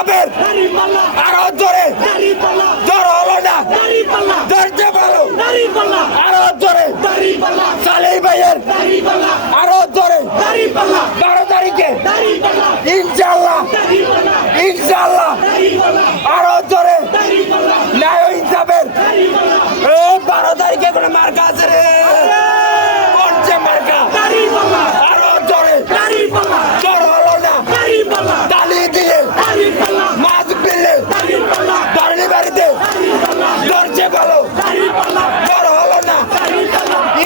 ইনসাফের আরো জোরে জোর হলো না ধরতে পারো আরো জোরে সালেহ ভাইয়ের আরো জোরে 12 তারিখে ইনশাআল্লাহ ইনশাআল্লাহ আরো জোরে ন্যায় ইনসাফের 12 তারিখে কোনো মার্কা আছে রে কোনছে মার্কা আরো জোরে জোর হলো না তালি দিয়ে মাছ বিলে ধরলি বাড়িতে ধরছে বলো জোর হলো না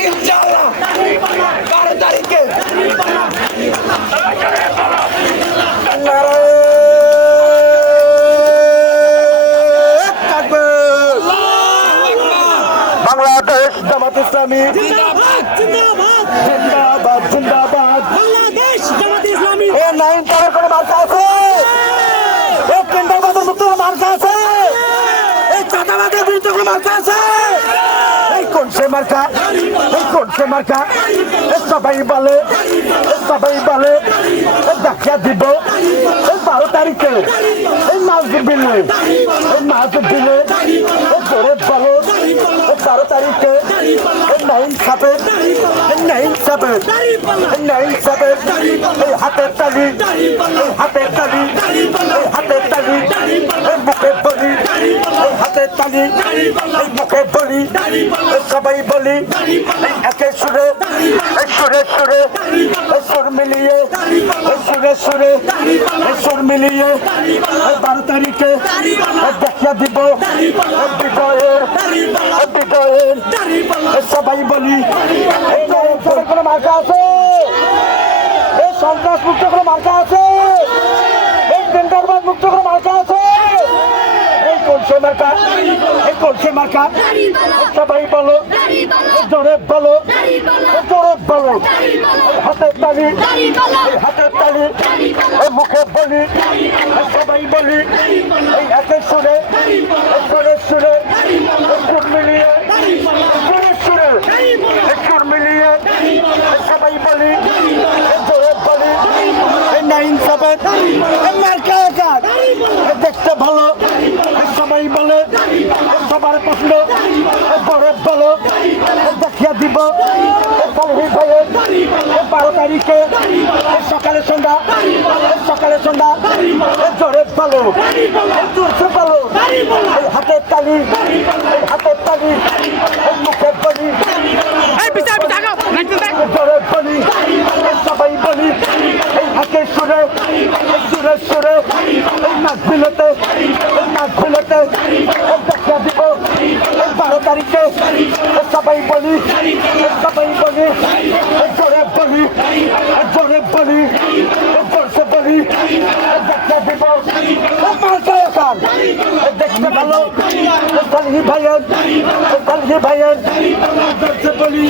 ইনশাআল্লাহ 12 তারিখে বাংলাদেশ জামাত ইসলামী জিন্দাবাদ জিন্দাবাদ জিন্দাবাদ জিন্দাবাদ বাংলাদেশ জামাত ইসলামী এ নাইন টাকার কোনো মার্কা আছে এ কেন্দ্রবাদের মুক্ত কোনো মার্কা আছে এই চাঁদাবাদের বিরুদ্ধে কোনো মার্কা আছে এই কোন সে মার্কা এই কোন সে মার্কা এ সবাই বলে দেখা দিব এই 12 তারিখে এই মাছ দিলে এই জোরে বলো এই 12 তারিখে এই নাইন সাপের এই হাতের তালি এই হাতের তালি এই মুখে বলি এই হাতের তালি এই মুখে বলি এই সবাই বলি এই একে সুরে এই সুরে এই সুর মিলিয়ে এই সুরে এই সুর মিলিয়ে এই 12 তারিখে দেখিয়া দিব বিজয়ের সবাই বলি এই কোনো মার্কা আছে এই সন্ত্রাস মুক্ত কোনো মার্কা আছে এই টেন্ডারবাদ মুক্ত কোনো মার্কা আছে এই কোনসে মার্কা সবাই বলো জোরে বলো হাতের তালি এই মুখে বলি সবাই বলি এই একে সুরে সুর মিলিয়ে সুর মিলিয়ে সবাই বলি জোরে বলি নাইন সাবেন মার্কা একার দেখতে ভালো সবাই বলে সবার প্রশ্ন বড় বলো দেখিয়া দিব সালেহ ভাইয়ের 12 তারিখে সকালে সন্ধ্যা জোরে বলো জোরছে বলো হাতের তালি মুখে বলি জোরে বলি সবাই বলি এই হাতে সুরে এই নাচ বিলতে দেখা দিব 12 তারিখে সবাই বলি জোরে বলি জোরছে বলি দেখা দিব দেখতে ভালো সালেহ ভাইয়ের জোরছে বলি